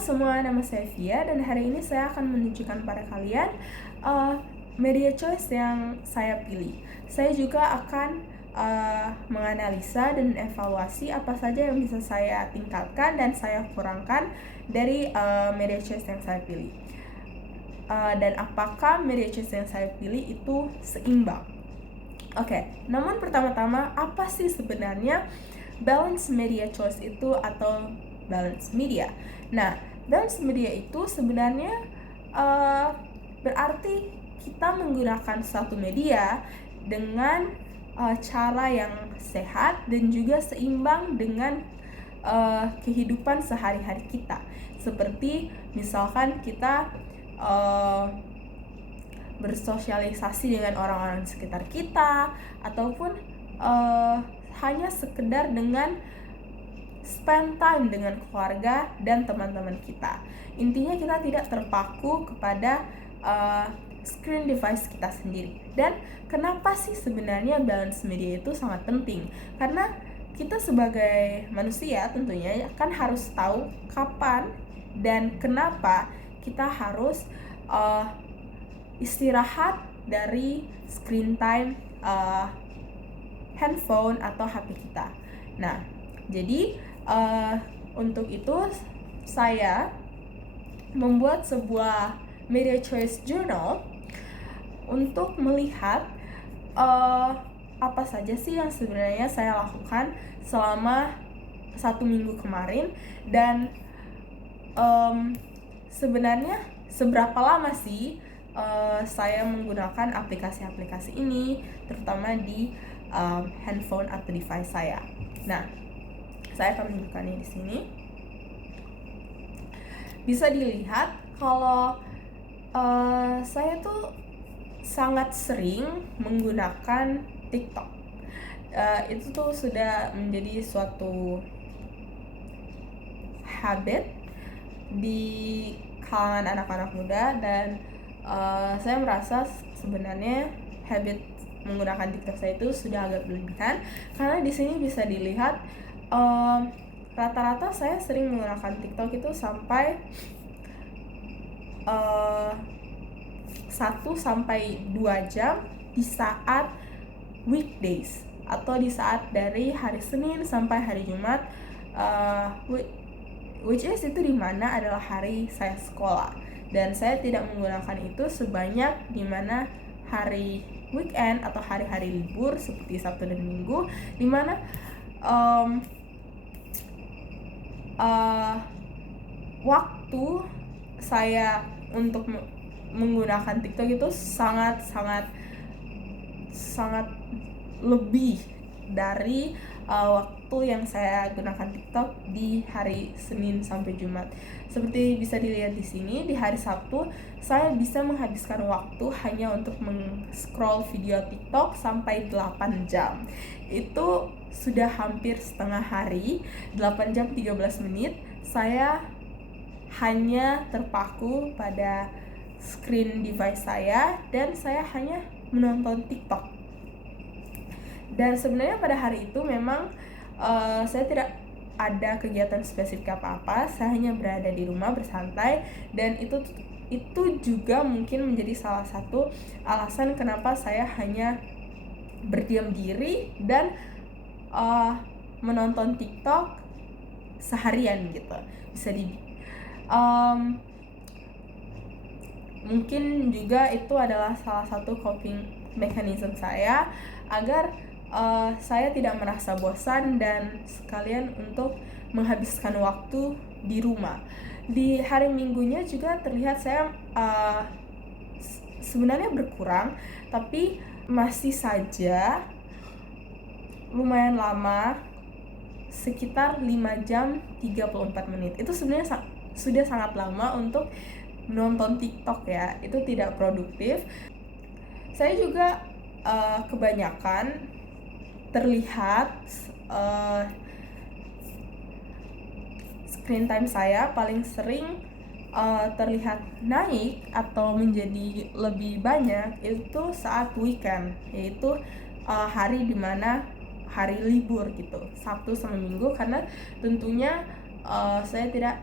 semua, nama saya Via dan hari ini saya akan menunjukkan pada kalian media choice yang saya pilih. Saya juga akan menganalisa dan evaluasi apa saja yang bisa saya tingkatkan dan saya kurangkan dari media choice yang saya pilih. Dan apakah media choice yang saya pilih itu seimbang? Oke, namun pertama-tama apa sih sebenarnya balance media choice itu atau balance media? Nah, balance media itu sebenarnya berarti kita menggunakan suatu media dengan cara yang sehat dan juga seimbang dengan kehidupan sehari-hari kita. Seperti misalkan kita bersosialisasi dengan orang-orang di sekitar kita, ataupun hanya sekedar dengan spend time dengan keluarga dan teman-teman kita. Intinya kita tidak terpaku kepada screen device kita sendiri. Dan kenapa sih sebenarnya balance media itu sangat penting? Karena kita sebagai manusia tentunya kan harus tahu kapan dan kenapa kita harus istirahat dari screen time handphone atau HP kita. Nah, jadi untuk itu saya membuat sebuah media choice journal untuk melihat apa saja sih yang sebenarnya saya lakukan selama 1 minggu kemarin dan sebenarnya seberapa lama sih saya menggunakan aplikasi-aplikasi ini, terutama di handphone atau device saya. Nah, saya akan menunjukkannya di sini. Bisa dilihat kalau saya tuh sangat sering menggunakan TikTok. Itu tuh sudah menjadi suatu habit di kalangan anak-anak muda dan saya merasa sebenarnya habit menggunakan TikTok saya itu sudah agak berlebihan, karena di sini bisa dilihat rata-rata saya sering menggunakan TikTok itu sampai 1-2 jam di saat weekdays atau di saat dari hari Senin sampai hari Jumat, which is itu dimana adalah hari saya sekolah, dan saya tidak menggunakan itu sebanyak dimana hari weekend atau hari-hari libur seperti Sabtu dan Minggu, dimana waktu saya untuk menggunakan TikTok itu sangat lebih dari waktu yang saya gunakan TikTok di hari Senin sampai Jumat. Seperti bisa dilihat di sini, di hari Sabtu saya bisa menghabiskan waktu hanya untuk men-scroll video TikTok sampai 8 jam. Itu sudah hampir setengah hari, 8 jam 13 menit saya hanya terpaku pada screen device saya dan saya hanya menonton TikTok. Dan sebenarnya pada hari itu memang saya tidak ada kegiatan spesifik apa-apa, saya hanya berada di rumah bersantai, dan itu juga mungkin menjadi salah satu alasan kenapa saya hanya berdiam diri dan menonton TikTok seharian gitu. Bisa mungkin juga itu adalah salah satu coping mechanism saya agar saya tidak merasa bosan dan sekalian untuk menghabiskan waktu di rumah. Di hari Minggunya juga terlihat saya sebenarnya berkurang, tapi masih saja lumayan lama, sekitar 5 jam 34 menit. Itu sebenarnya sudah sangat lama untuk nonton TikTok ya. Itu tidak produktif. Saya juga kebanyakan terlihat screen time saya paling sering terlihat naik atau menjadi lebih banyak itu saat weekend, yaitu hari dimana hari libur gitu, Sabtu sama Minggu, karena tentunya saya tidak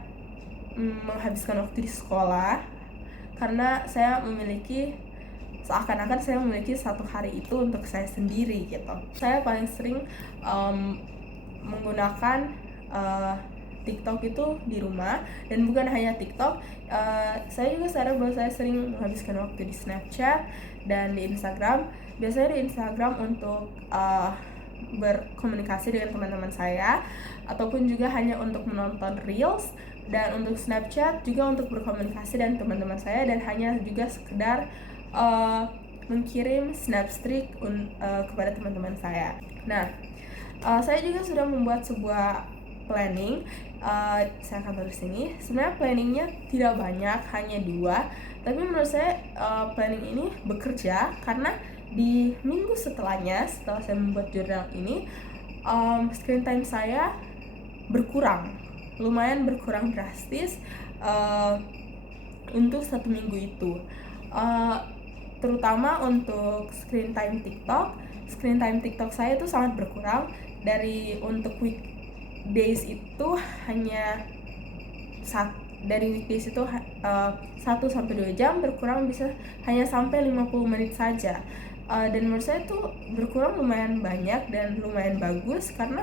menghabiskan waktu di sekolah, karena saya memiliki seakan-akan saya memiliki satu hari itu untuk saya sendiri gitu. Saya paling sering menggunakan TikTok itu di rumah, dan bukan hanya TikTok, saya juga sadar bahwa saya sering menghabiskan waktu di Snapchat dan di Instagram. Biasanya di Instagram untuk berkomunikasi dengan teman-teman saya, ataupun juga hanya untuk menonton reels, dan untuk Snapchat juga untuk berkomunikasi dengan teman-teman saya, dan hanya juga sekedar mengirim snapstreak kepada teman-teman saya. Nah, saya juga sudah membuat sebuah planning. Saya akan tulis ini. Sebenarnya planningnya tidak banyak, hanya 2. Tapi menurut saya planning ini bekerja, karena di minggu setelahnya, setelah saya membuat jurnal ini, screen time saya berkurang, lumayan berkurang drastis untuk 1 minggu itu. Terutama untuk screen time TikTok saya itu sangat berkurang. Dari untuk weekdays itu hanya dari weekdays itu 1-2 jam, berkurang bisa hanya sampai 50 menit saja. Dan menurut saya itu berkurang lumayan banyak dan lumayan bagus, karena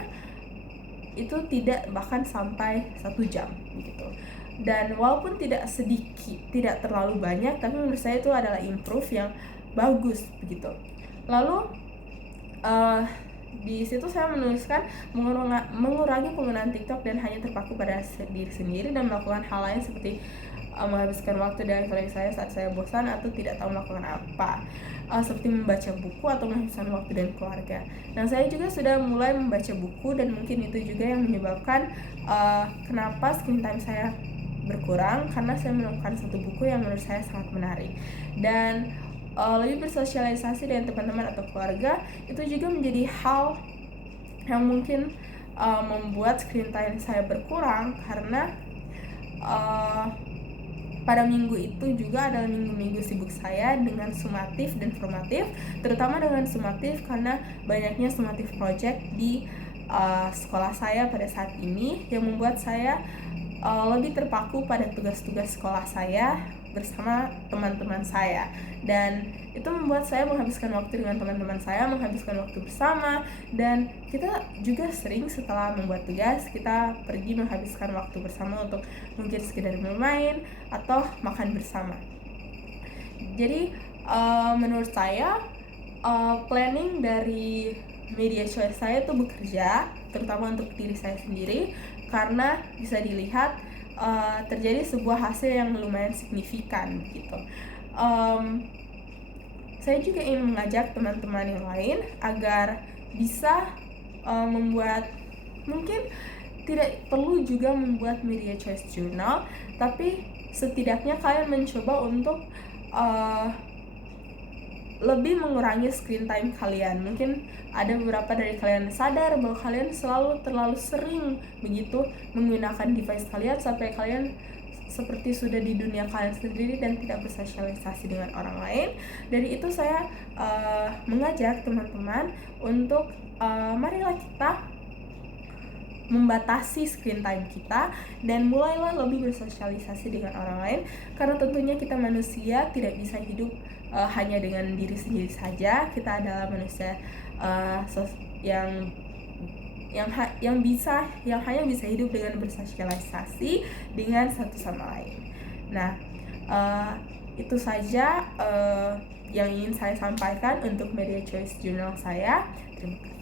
itu tidak bahkan sampai 1 jam gitu. Dan walaupun tidak terlalu banyak, tapi menurut saya itu adalah improve yang bagus begitu. Lalu di situ saya menuliskan mengurangi penggunaan TikTok dan hanya terpaku pada diri sendiri, dan melakukan hal lain seperti menghabiskan waktu dengan kolega saya saat saya bosan atau tidak tahu melakukan apa, seperti membaca buku atau menghabiskan waktu dengan keluarga. Nah, saya juga sudah mulai membaca buku, dan mungkin itu juga yang menyebabkan kenapa screen time saya berkurang, karena saya menemukan satu buku yang menurut saya sangat menarik. Dan lebih bersosialisasi dengan teman-teman atau keluarga itu juga menjadi hal yang mungkin membuat screen time saya berkurang, karena pada minggu itu juga adalah minggu-minggu sibuk saya dengan sumatif dan formatif, terutama dengan sumatif karena banyaknya sumatif project di sekolah saya pada saat ini, yang membuat saya lebih terpaku pada tugas-tugas sekolah saya bersama teman-teman saya, dan itu membuat saya menghabiskan waktu dengan teman-teman saya, menghabiskan waktu bersama, dan kita juga sering setelah membuat tugas kita pergi menghabiskan waktu bersama untuk mungkin sekedar bermain atau makan bersama. Jadi menurut saya planning dari media choice saya itu bekerja, terutama untuk diri saya sendiri, karena bisa dilihat terjadi sebuah hasil yang lumayan signifikan gitu. Saya juga ingin mengajak teman-teman yang lain agar bisa membuat, mungkin tidak perlu juga membuat media choice journal, tapi setidaknya kalian mencoba untuk lebih mengurangi screen time kalian. Mungkin ada beberapa dari kalian sadar bahwa kalian terlalu sering begitu menggunakan device kalian sampai kalian seperti sudah di dunia kalian sendiri dan tidak bersosialisasi dengan orang lain. Dari itu saya mengajak teman-teman untuk marilah kita membatasi screen time kita dan mulailah lebih bersosialisasi dengan orang lain, karena tentunya kita manusia tidak bisa hidup hanya dengan diri sendiri saja. Kita adalah manusia yang hanya bisa hidup dengan bersosialisasi dengan satu sama lain. Nah, itu saja yang ingin saya sampaikan untuk media choice journal saya. Terima kasih.